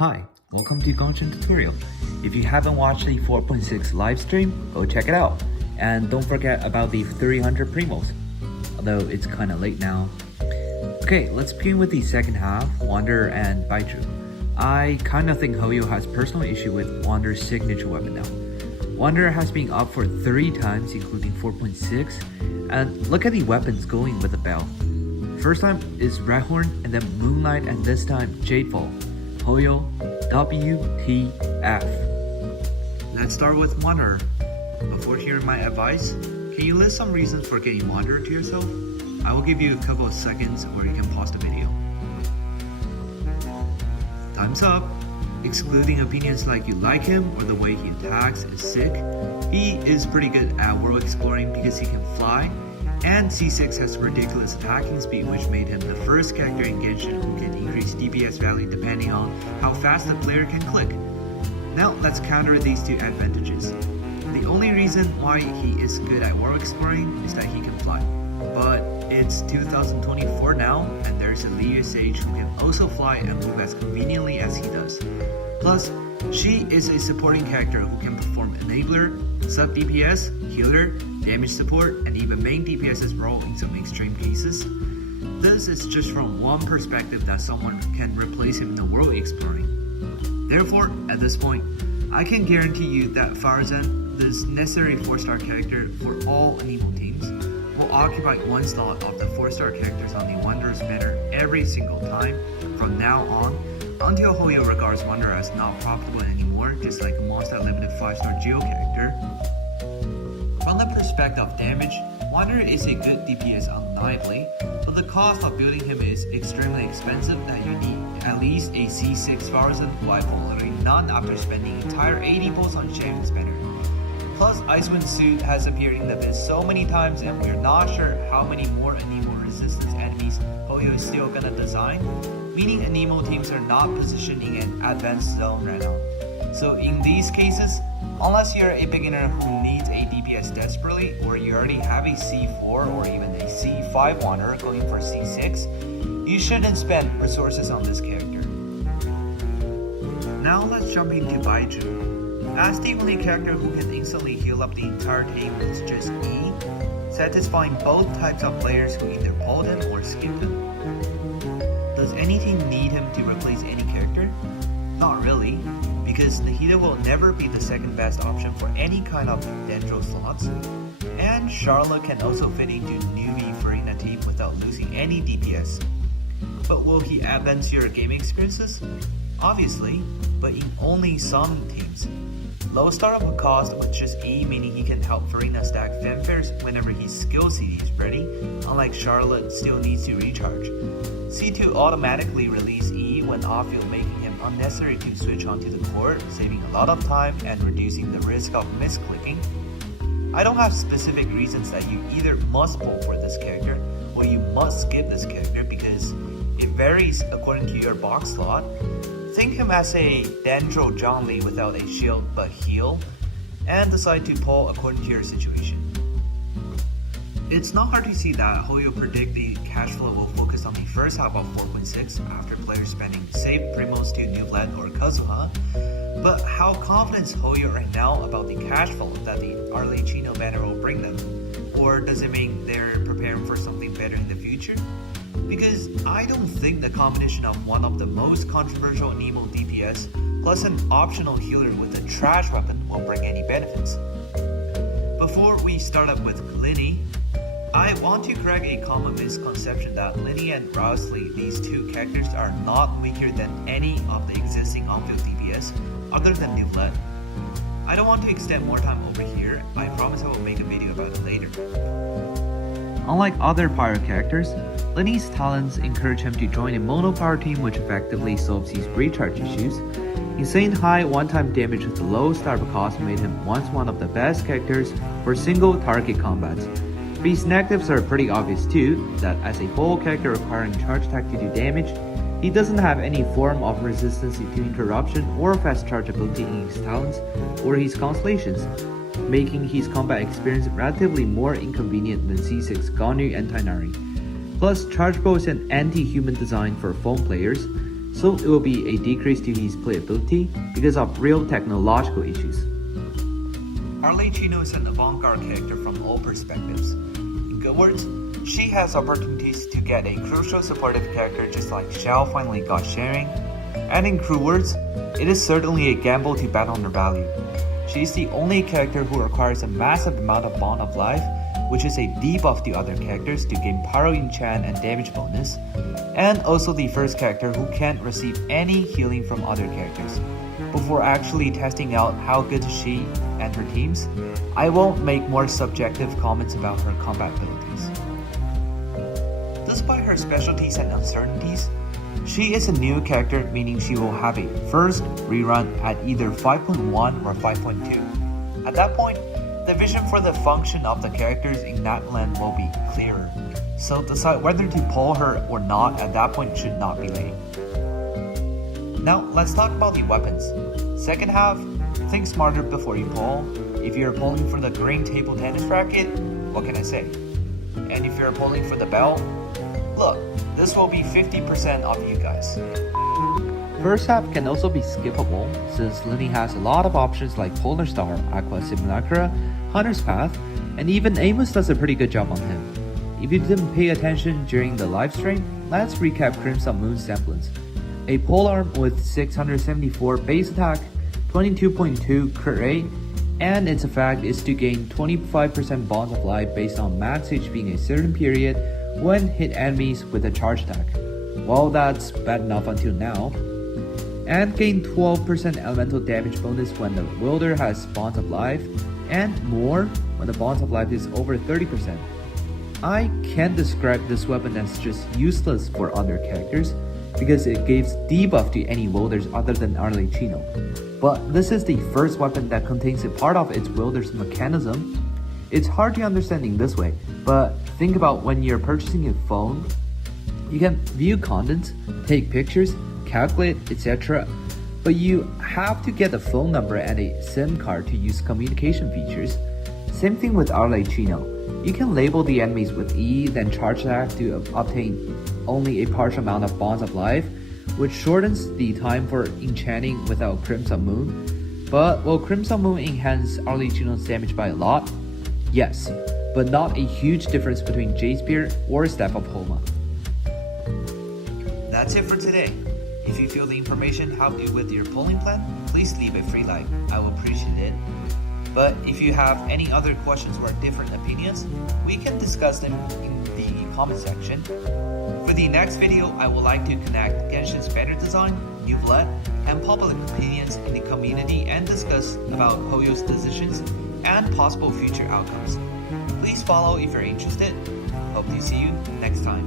Hi, welcome to Gongchen Tutorial. If you haven't watched the 4.6 live stream, go check it out. And don't forget about the 300 primos, although it's kinda late now. Okay, let's begin with the second half, Wander and Baiju. I kinda think Hoyo has personal issue with Wander's signature weapon now. Wander has been up for 3 times, including 4.6, and look at the weapons going with the bell. First time is Redhorn, and then Moonlight, and this time Jadefall. Hoyo, WTF. Let's start with Wanderer. Before hearing my advice, can you list some reasons for getting Wanderer to yourself? I will give you a couple of seconds or you can pause the video. Time's up. Excluding opinions like you like him or the way he attacks is sick. He is pretty good at world exploring because he can fly, and C6 has ridiculous attacking speed, which made him the first character in Genshin who can increase DPS value depending on how fast the player can click. Now let's counter these two advantages. The only reason why he is good at world exploring is that he can fly. But it's 2024 now, and there's a Lynney Sage who can also fly and move as conveniently as he does. Plus, she is a supporting character who can perform enabler, sub DPS, healer, damage support, and even main DPS's role in some extreme cases. This is just from one perspective that someone can replace him in the world exploring. Therefore, at this point, I can guarantee you that Farazan, this necessary 4-star character for all Anemo teams, will occupy one slot of the 4-star characters on the Wanderer's banner every single time from now on, until Hoyo regards Wanderer as not profitable anymore, just like a monster limited 5-star Geo character. From the perspective of damage, Wanderer is a good DPS undeniably, but the cost of building him is extremely expensive that you need at least a C6 Farazan who I will literally none after spending entire 80 bolts on Shaman's banner. Plus, Icewind Suit has appeared in the abyss so many times and we're not sure how many more Anemo resistance enemies Hoyo is still gonna design, meaning Anemo teams are not positioned in an advanced zone right now. So in these cases, unless you're a beginner who needs a DPS desperately, or you already have a C4 or even a C5 Wanderer going for C6, you shouldn't spend resources on this character. Now let's jump into Baiju. As the only character who can instantly heal up the entire team with just E, satisfying both types of players who either pulled him or skipped him. Does any team need him to replace any character? Not really, because Nahida will never be the second best option for any kind of Dendro slots, and Charlotte can also fit into newbie Farina team without losing any DPS. But will he advance your gaming experiences? Obviously, but in only some teams. Low startup cost with just E, meaning he can help Farina stack fanfares whenever his skill CD is ready, unlike Charlotte still needs to recharge. C2 automatically release E when off-field, making him unnecessary to switch onto the court, saving a lot of time and reducing the risk of misclicking. I don't have specific reasons that you either must pull for this character or you must skip this character because it varies according to your box slot. Think him as a Dendro Zhongli without a shield but heal, and decide to pull according to your situation. It's not hard to see that Hoyo predict the cash flow will focus on the first half of 4.6 after players spending save primos to Newblad or Kazuha, but how confident is Hoyo right now about the cash flow that the Arlecchino banner will bring them? Or does it mean they're preparing for something better in the future? Because I don't think the combination of one of the most controversial Anemo DPS plus an optional healer with a trash weapon will bring any benefits. Before we start up with Lynney, I want to correct a common misconception that Lynney and Rousley, these two characters, are not weaker than any of the existing on-field DPS other than Newblad. I don't want to extend more time over here, I promise I will make a video about it later. Unlike other Pyro characters, Lynney's talents encourage him to join a mono power team which effectively solves his recharge issues. Insane high one-time damage with low startup cost made him once one of the best characters for single target combats. But his negatives are pretty obvious too, that as a full character requiring charge attack to do damage, he doesn't have any form of resistance to interruption or fast charge ability in his talents or his constellations, making his combat experience relatively more inconvenient than C6 Gonu and Tainari. Plus, Charge Bow is an anti-human design for phone players, so it will be a decrease to his playability because of real technological issues. Arlecchino is an avant-garde character from all perspectives. In good words, she has opportunities to get a crucial supportive character just like Xiao finally got Sharing, and in cruel words, it is certainly a gamble to bet on her value. She is the only character who requires a massive amount of Bond of Life, which is a debuff to other characters to gain Pyro Enchant and damage bonus, and also the first character who can't receive any healing from other characters. Before actually testing out how good is she and her teams, I won't make more subjective comments about her combat abilities. Despite her specialties and uncertainties, she is a new character, meaning she will have a first rerun at either 5.1 or 5.2. At that point, the vision for the function of the characters in that land will be clearer, so decide whether to pull her or not at that point should not be late. Now let's talk about the weapons. Second half, think smarter before you pull. If you're pulling for the green table tennis racket, what can I say? And if you're pulling for the belt, look, this will be 50% of you guys. First half can also be skippable since Lynney has a lot of options like Polar Star, Aqua Simulacra, Hunter's Path, and even Amos does a pretty good job on him. If you didn't pay attention during the live stream, let's recap Crimson Moon's semblance. A polearm with 674 base attack, 22.2 crit rate, and its effect is to gain 25% bonds of life based on max HP in a certain period when hit enemies with a charge attack. Well, that's bad enough until now. And gain 12% elemental damage bonus when the wielder has bonds of life, and more when the bonds of life is over 30%. I can't describe this weapon as just useless for other characters because it gives debuff to any wielders other than Arlecchino. But this is the first weapon that contains a part of its wielder's mechanism. It's hard to understand in this way, but think about when you're purchasing a phone. You can view contents, take pictures, calculate, etc. But you have to get a phone number and a SIM card to use communication features. Same thing with Arlecchino. You can label the enemies with E, then charge attack to obtain only a partial amount of bonds of life, which shortens the time for enchanting without Crimson Moon. But will Crimson Moon enhance Arlecchino's damage by a lot? Yes, but not a huge difference between Jade Spear or Staff of Homa. That's it for today. If you feel the information helped you with your polling plan, please leave a free like. I will appreciate it. But if you have any other questions or different opinions, we can discuss them in the comment section. For the next video, I would like to connect Genshin's better design, new blood, and public opinions in the community and discuss about Hoyo's decisions and possible future outcomes. Please follow if you're interested. Hope to see you next time.